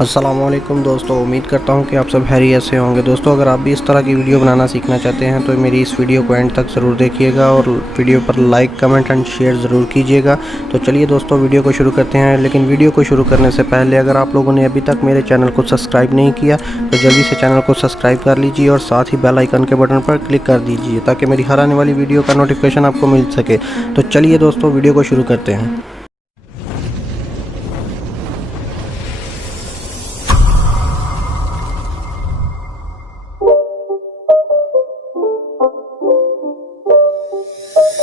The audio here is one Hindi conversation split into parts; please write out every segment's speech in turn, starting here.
अस्सलामुअलैकुम दोस्तों, उम्मीद करता हूँ कि आप सब खैरियत से होंगे। दोस्तों, अगर आप भी इस तरह की वीडियो बनाना सीखना चाहते हैं तो मेरी इस वीडियो को एंड तक ज़रूर देखिएगा और वीडियो पर लाइक, कमेंट एंड शेयर ज़रूर कीजिएगा। तो चलिए दोस्तों, वीडियो को शुरू करते हैं। लेकिन वीडियो को शुरू करने से पहले अगर आप लोगों ने अभी तक मेरे चैनल को सब्सक्राइब नहीं किया तो जल्दी से चैनल को सब्सक्राइब कर लीजिए और साथ ही बेल आइकन के बटन पर क्लिक कर दीजिए ताकि मेरी हर आने वाली वीडियो का नोटिफिकेशन आपको मिल सके। तो चलिए दोस्तों, वीडियो को शुरू करते हैं।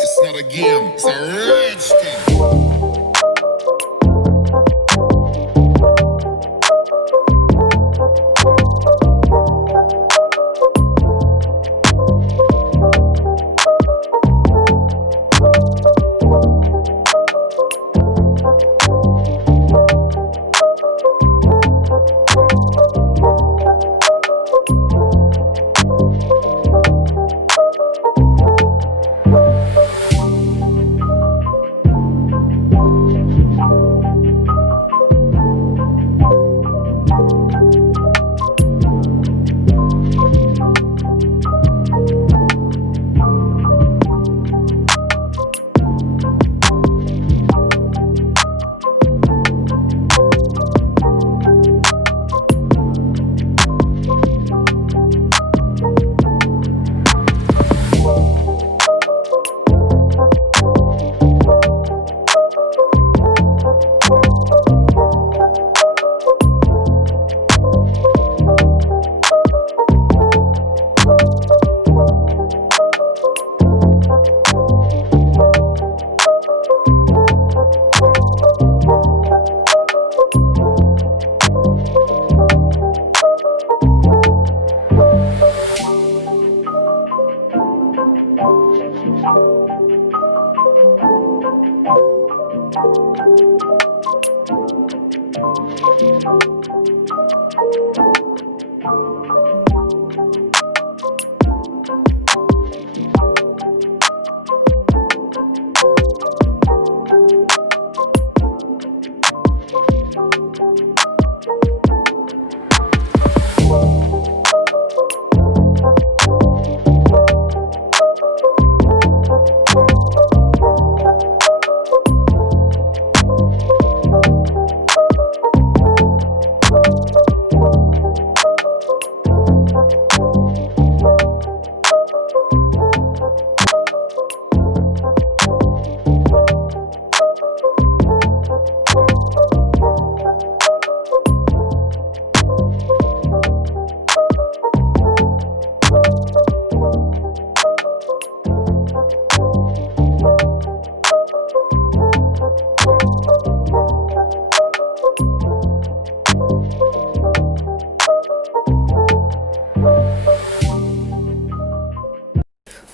It's not a game, it's a rich thing.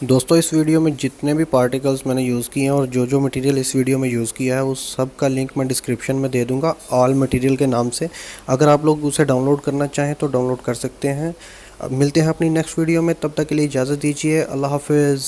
दोस्तों, इस वीडियो में जितने भी पार्टिकल्स मैंने यूज़ किए हैं और जो जो मटेरियल इस वीडियो में यूज़ किया है उस सब का लिंक मैं डिस्क्रिप्शन में दे दूंगा ऑल मटेरियल के नाम से। अगर आप लोग उसे डाउनलोड करना चाहें तो डाउनलोड कर सकते हैं। अब मिलते हैं अपनी नेक्स्ट वीडियो में, तब तक के लिए इजाज़त दीजिए। अल्लाह हाफिज़।